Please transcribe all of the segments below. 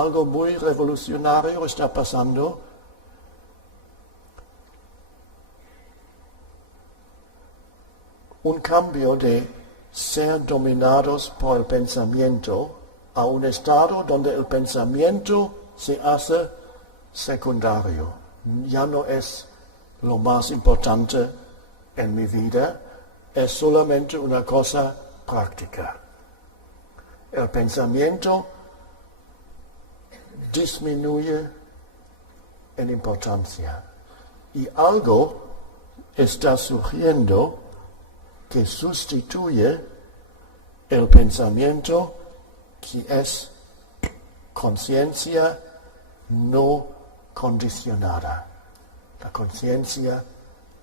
algo muy revolucionario está pasando. Un cambio de ser dominados por el pensamiento a un estado donde el pensamiento se hace secundario. Ya no es lo más importante en mi vida, es solamente una cosa práctica. El pensamiento disminuye en importancia y algo está surgiendo que sustituye el pensamiento que es conciencia no condicionada. La conciencia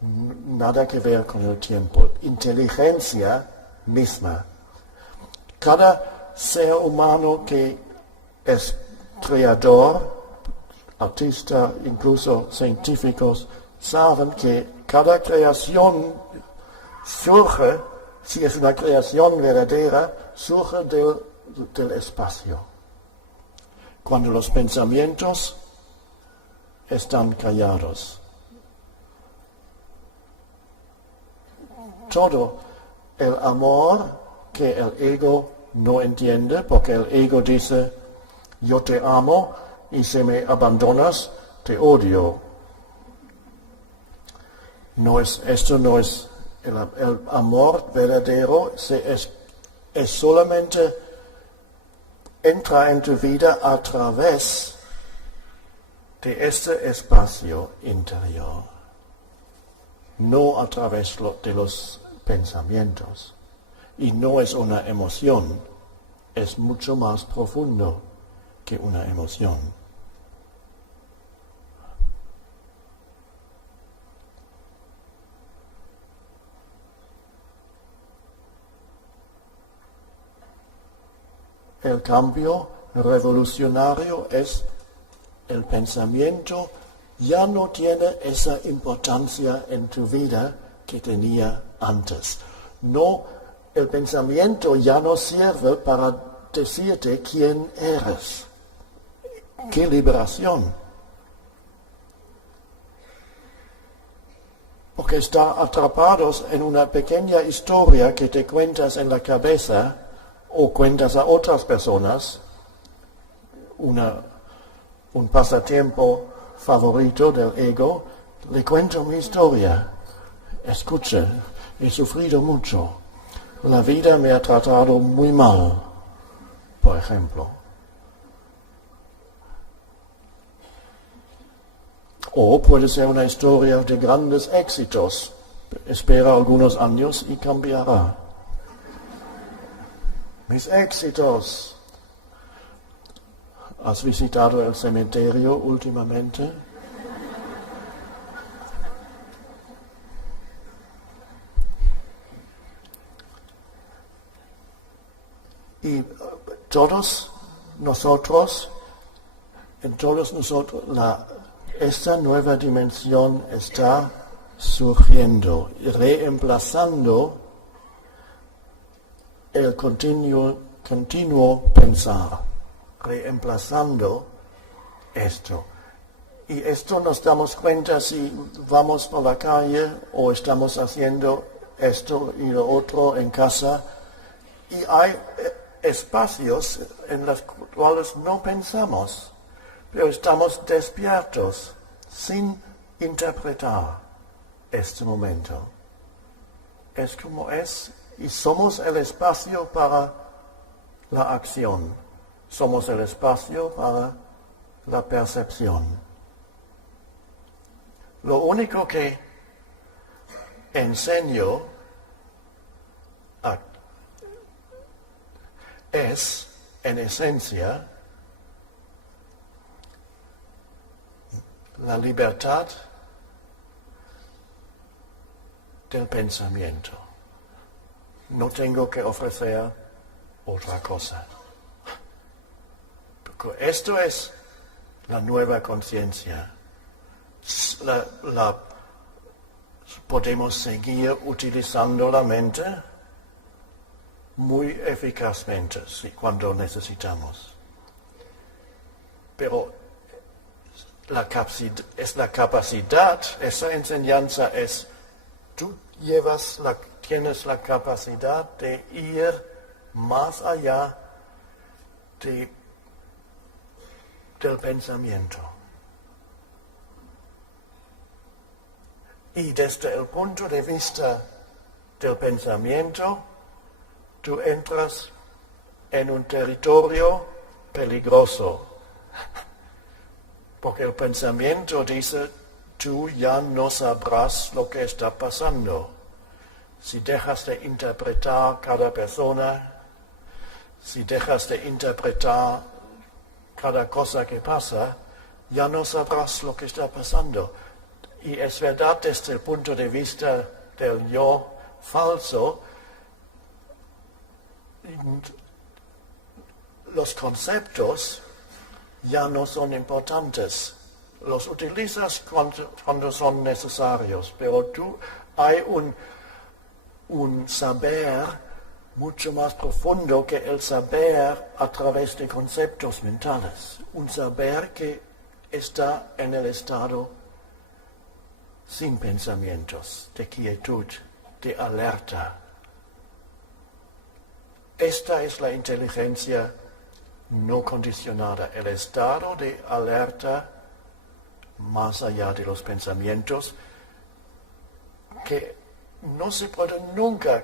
nada que ver con el tiempo. Inteligencia misma. Cada ser humano que es creador, artista, incluso científicos, saben que cada creación surge, si es una creación verdadera, surge del espacio. Cuando los pensamientos están callados. Todo el amor que el ego no entiende, porque el ego dice, yo te amo y si me abandonas, te odio. Esto no es el amor verdadero, es solamente entra en tu vida a través de este espacio interior, no a través de los pensamientos. Y no es una emoción, es mucho más profundo que una emoción. El cambio revolucionario es el pensamiento ya no tiene esa importancia en tu vida que tenía antes. No, el pensamiento ya no sirve para decirte quién eres. ¡Qué liberación! Porque está atrapados en una pequeña historia que te cuentas en la cabeza o cuentas a otras personas, un pasatiempo favorito del ego, le cuento mi historia. Escuche, he sufrido mucho. La vida me ha tratado muy mal, por ejemplo. O puede ser una historia de grandes éxitos. Espera algunos años y cambiará. Mis éxitos. ¿Has visitado el cementerio últimamente? Y todos nosotros, esta nueva dimensión está surgiendo y reemplazando el continuo pensar, reemplazando esto. Y esto nos damos cuenta si vamos por la calle o estamos haciendo esto y lo otro en casa. Y hay espacios en los cuales no pensamos, pero estamos despiertos, sin interpretar este momento. Es como es, y somos el espacio para la acción, somos el espacio para la percepción. Lo único que enseño es, en esencia, la libertad del pensamiento. No tengo que ofrecer otra cosa. Porque esto es la nueva conciencia. Podemos seguir utilizando la mente muy eficazmente cuando necesitamos. pero es la capacidad, esa enseñanza es, tú tienes la capacidad de ir más allá del pensamiento. Y desde el punto de vista del pensamiento, tú entras en un territorio peligroso. Porque el pensamiento dice, tú ya no sabrás lo que está pasando. Si dejas de interpretar cada persona, si dejas de interpretar cada cosa que pasa, ya no sabrás lo que está pasando. Y es verdad desde el punto de vista del yo falso, los conceptos ya no son importantes. Los utilizas cuando son necesarios, pero hay un saber mucho más profundo que el saber a través de conceptos mentales. Un saber que está en el estado sin pensamientos, de quietud, de alerta. Esta es la inteligencia no condicionada, el estado de alerta más allá de los pensamientos que no se puede nunca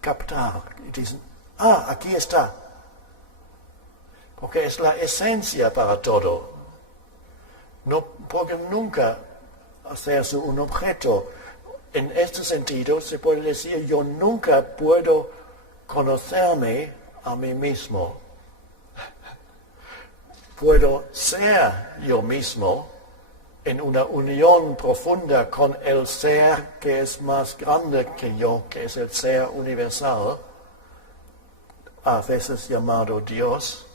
captar. Y dicen, aquí está. Porque es la esencia para todo. No pueden nunca hacerse un objeto. En este sentido se puede decir, yo nunca puedo conocerme a mí mismo. Puedo ser yo mismo en una unión profunda con el ser que es más grande que yo, que es el ser universal, a veces llamado Dios.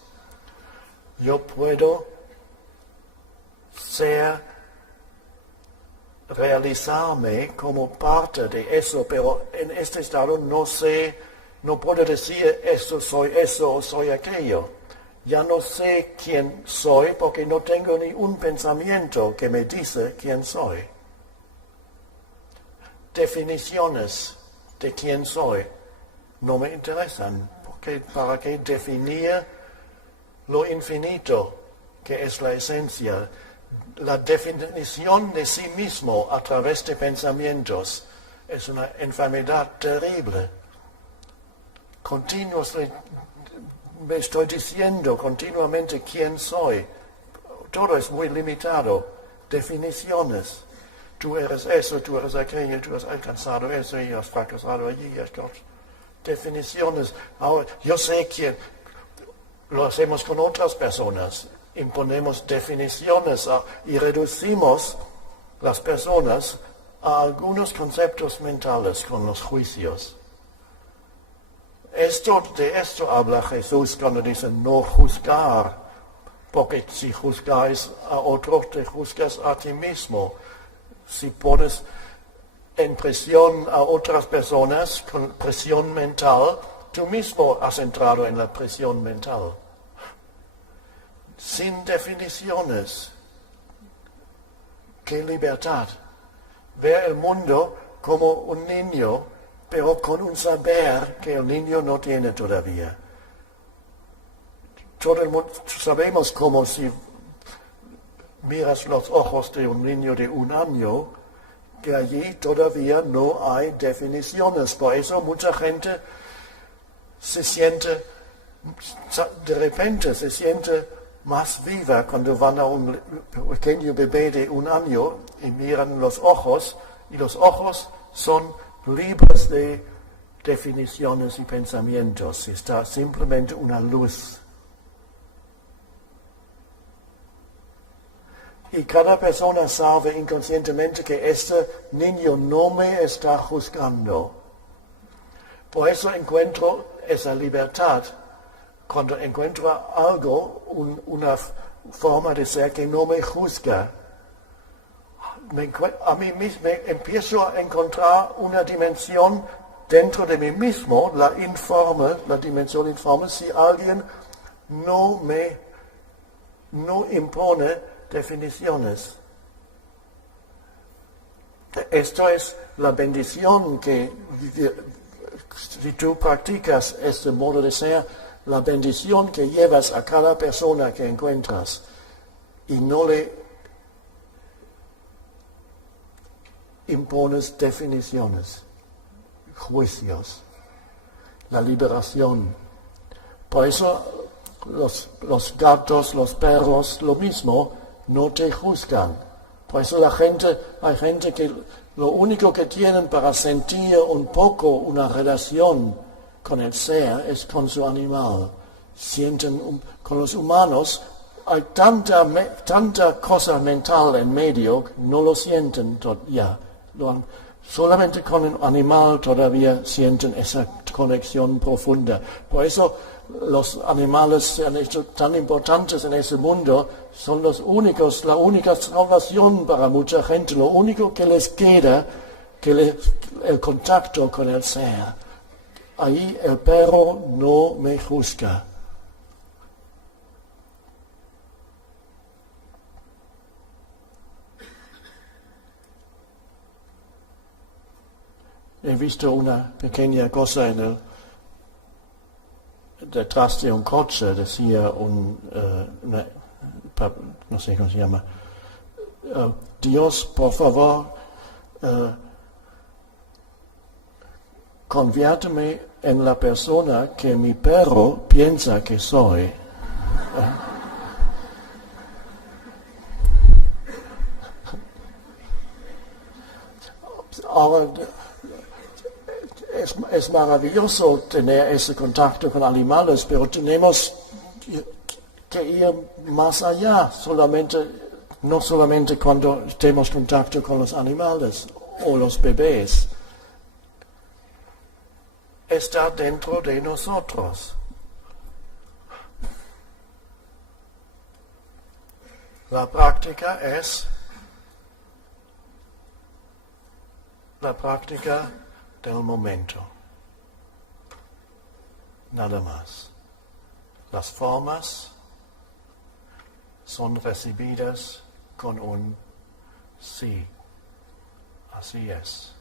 Yo puedo realizarme como parte de eso, pero en este estado no puedo decir esto o soy aquello. Ya no sé quién soy porque no tengo ni un pensamiento que me dice quién soy. Definiciones de quién soy no me interesan, porque ¿para qué definir lo infinito que es la esencia? La definición de sí mismo a través de pensamientos es una enfermedad terrible. Me estoy diciendo continuamente quién soy. Todo es muy limitado. Definiciones. Tú eres eso, tú eres aquello, tú has alcanzado eso y has fracasado allí. Definiciones. Ahora, yo sé quién. Lo hacemos con otras personas. Imponemos definiciones y reducimos las personas a algunos conceptos mentales con los juicios. De esto habla Jesús cuando dice no juzgar, porque si juzgáis a otro, te juzgas a ti mismo. Si pones en presión a otras personas con presión mental, tú mismo has entrado en la presión mental. Sin definiciones. ¡Qué libertad! Ver el mundo como un niño, pero con un saber que el niño no tiene todavía. Todo el mundo, sabemos como si miras los ojos de un niño de 1 año, que allí todavía no hay definiciones. Por eso mucha gente de repente se siente más viva cuando van a un pequeño bebé de 1 año y miran los ojos, y los ojos son libres de definiciones y pensamientos. Está simplemente una luz. Y cada persona sabe inconscientemente que este niño no me está juzgando. Por eso encuentro esa libertad cuando encuentro algo, una forma de ser que no me juzga. A mí mismo empiezo a encontrar una dimensión dentro de mí mismo, la dimensión informe, si alguien no me no impone definiciones. Esto es la bendición que, si tú practicas este modo de ser, la bendición que llevas a cada persona que encuentras y no le impones definiciones, juicios, la liberación. Por eso los gatos, los perros, lo mismo, no te juzgan. Por eso hay gente que lo único que tienen para sentir un poco una relación con el ser es con su animal. Sienten, con los humanos hay tanta cosa mental en medio, no lo sienten ya. Solamente con el animal todavía sienten esa conexión profunda. Por eso los animales se han hecho tan importantes en ese mundo, son los únicos, la única salvación para mucha gente, lo único que les queda, el contacto con el ser. Ahí el perro no me juzga. He visto una pequeña cosa detrás de un coche, decía no sé cómo se llama, Dios, por favor, conviérteme en la persona que mi perro piensa que soy. Ahora, es maravilloso tener ese contacto con animales, pero tenemos que ir más allá, no solamente cuando tenemos contacto con los animales o los bebés. Está dentro de nosotros. La práctica es la práctica del momento. Nada más. Las formas son recibidas con un sí. Así es.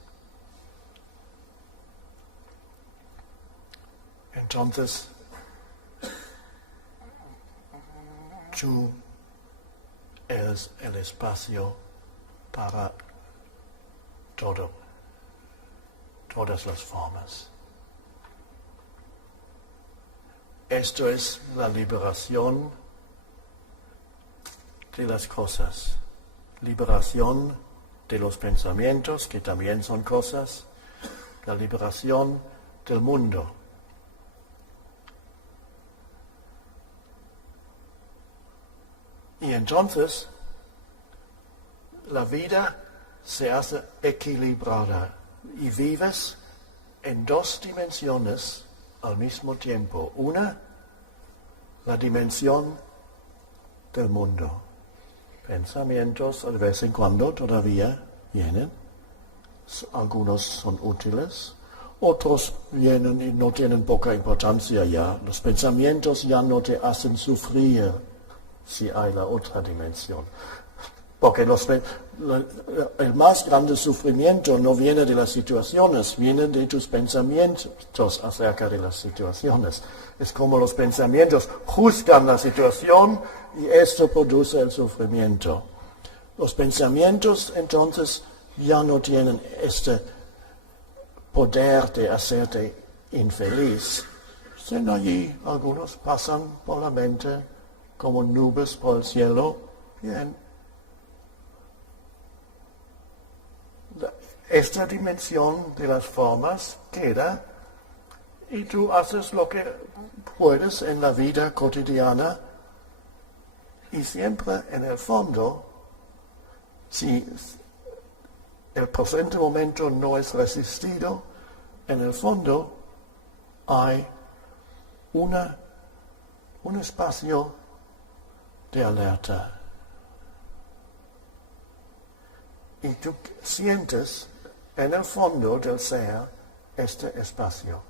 Entonces, tú eres el espacio para todas las formas. Esto es la liberación de las cosas, liberación de los pensamientos, que también son cosas, la liberación del mundo. Y entonces, la vida se hace equilibrada y vives en dos dimensiones al mismo tiempo. Una, la dimensión del mundo. Pensamientos de vez en cuando todavía vienen. Algunos son útiles, otros vienen y no tienen poca importancia ya. Los pensamientos ya no te hacen sufrir si hay la otra dimensión. Porque el más grande sufrimiento no viene de las situaciones, viene de tus pensamientos acerca de las situaciones. Es como los pensamientos juzgan la situación y esto produce el sufrimiento. Los pensamientos entonces ya no tienen este poder de hacerte infeliz. Están allí, algunos pasan por la mente como nubes por el cielo. Bien. Esta dimensión de las formas queda y tú haces lo que puedes en la vida cotidiana y siempre en el fondo, si el presente momento no es resistido, en el fondo hay un espacio de alerta. Y tú sientes en el fondo del ser este espacio,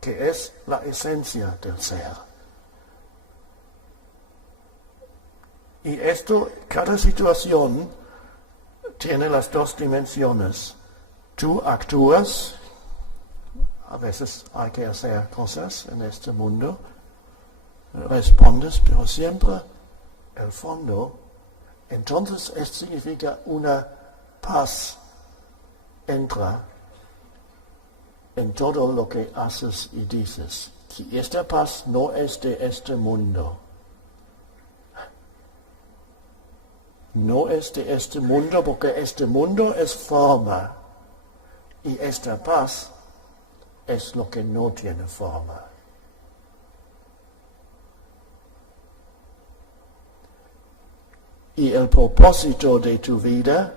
que es la esencia del ser. Y cada situación tiene las dos dimensiones. Tú actúas, a veces hay que hacer cosas en este mundo, respondes, pero siempre el fondo. Entonces esto significa una paz entra en todo lo que haces y dices. Y esta paz no es de este mundo. No es de este mundo porque este mundo es forma. Y esta paz es lo que no tiene forma. Y el propósito de tu vida,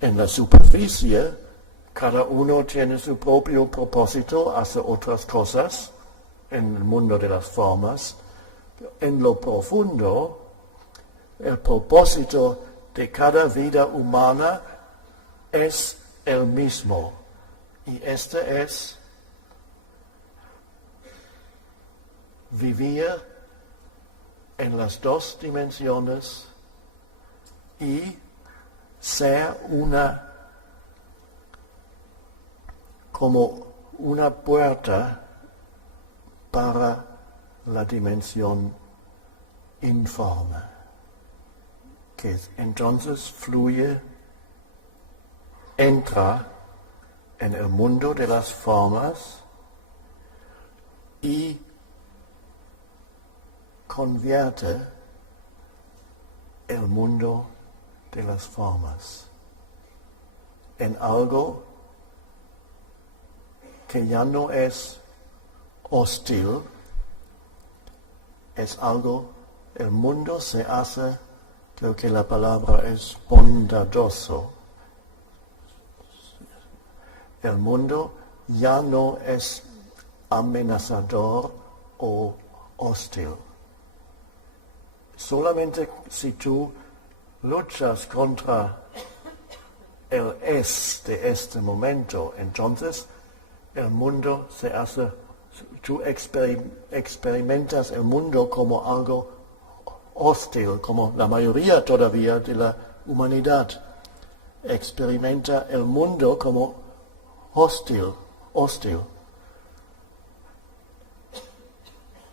en la superficie, cada uno tiene su propio propósito, hace otras cosas en el mundo de las formas. En lo profundo, el propósito de cada vida humana es el mismo. Y este es vivir en las dos dimensiones y ser como una puerta para la dimensión informe, que entonces fluye, entra en el mundo de las formas y convierte el mundo de las formas en algo que ya no es hostil, es algo, el mundo se hace, creo que la palabra es bondadoso. El mundo ya no es amenazador o hostil. Solamente si tú luchas contra el es de este momento, entonces el mundo se hace, tú experimentas el mundo como algo hostil, como la mayoría todavía de la humanidad experimenta el mundo como hostil.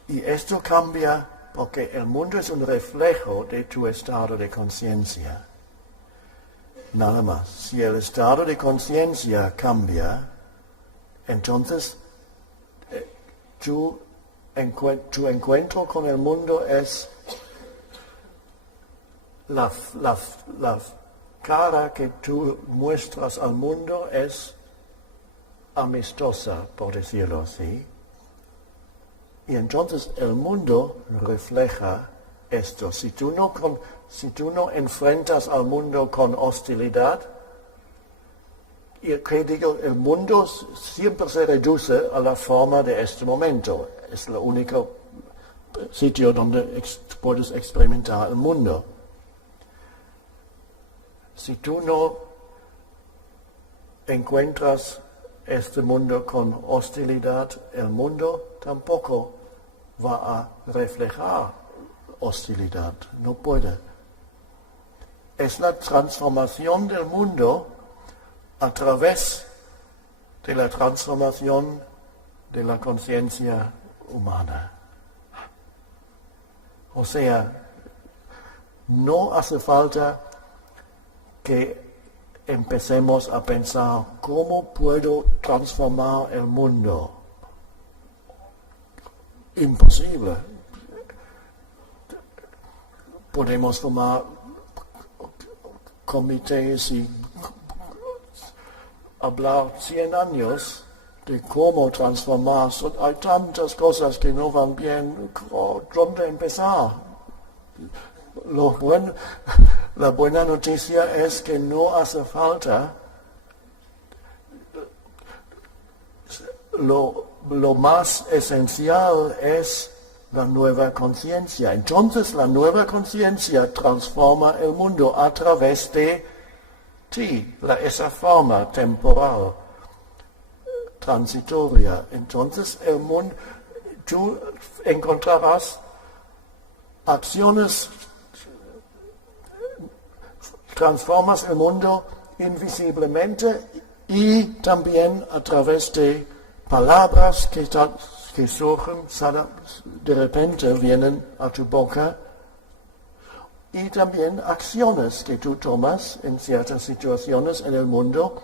Y esto cambia porque el mundo es un reflejo de tu estado de conciencia. Nada más. Si el estado de conciencia cambia, entonces tu encuentro con el mundo es la cara que tú muestras al mundo es amistosa, por decirlo así. Y entonces el mundo refleja esto. Si tú no enfrentas al mundo con hostilidad, y que digo, el mundo siempre se reduce a la forma de este momento. Es el único sitio donde puedes experimentar el mundo. Si tú no encuentras este mundo con hostilidad, el mundo tampoco va a reflejar hostilidad, no puede. Es la transformación del mundo a través de la transformación de la conciencia humana. O sea, no hace falta que empecemos a pensar cómo puedo transformar el mundo. Imposible. Podemos formar comités y hablar 100 años de cómo transformar. Hay tantas cosas que no van bien. ¿Dónde empezar? La buena noticia es que no hace falta. Lo más esencial es la nueva conciencia. Entonces la nueva conciencia transforma el mundo a través de ti, esa forma temporal, transitoria. Entonces el mundo, tú encontrarás acciones transformas el mundo invisiblemente y también a través de palabras que surgen, de repente vienen a tu boca, y también acciones que tú tomas en ciertas situaciones en el mundo,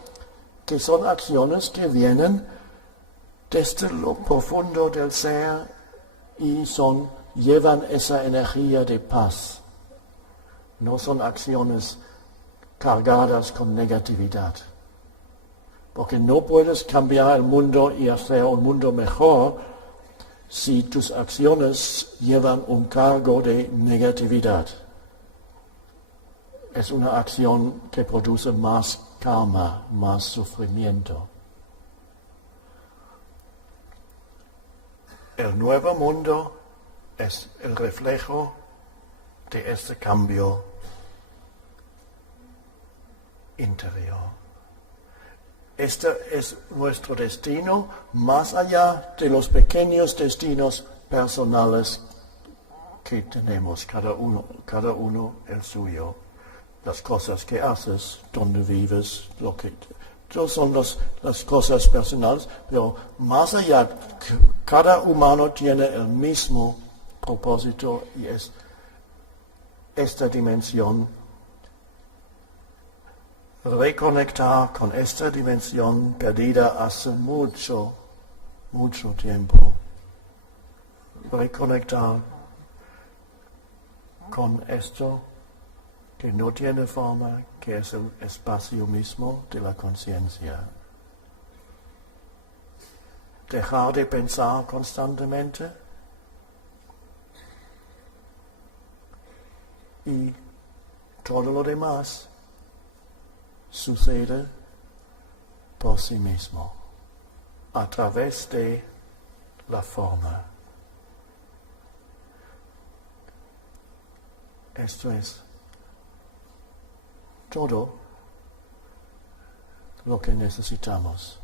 que son acciones que vienen desde lo profundo del ser y llevan esa energía de paz. No son acciones cargadas con negatividad. Porque no puedes cambiar el mundo y hacer un mundo mejor si tus acciones llevan un cargo de negatividad. Es una acción que produce más karma, más sufrimiento. El nuevo mundo es el reflejo de este cambio interior. Este es nuestro destino, más allá de los pequeños destinos personales que tenemos, cada uno el suyo. Las cosas que haces, donde vives, todas son las cosas personales, pero más allá, cada humano tiene el mismo propósito y es esta dimensión, reconectar con esta dimensión perdida hace mucho, mucho tiempo. Reconectar con esto que no tiene forma, que es el espacio mismo de la conciencia. Dejar de pensar constantemente y todo lo demás sucede por sí mismo, a través de la forma. Esto es todo lo que necesitamos.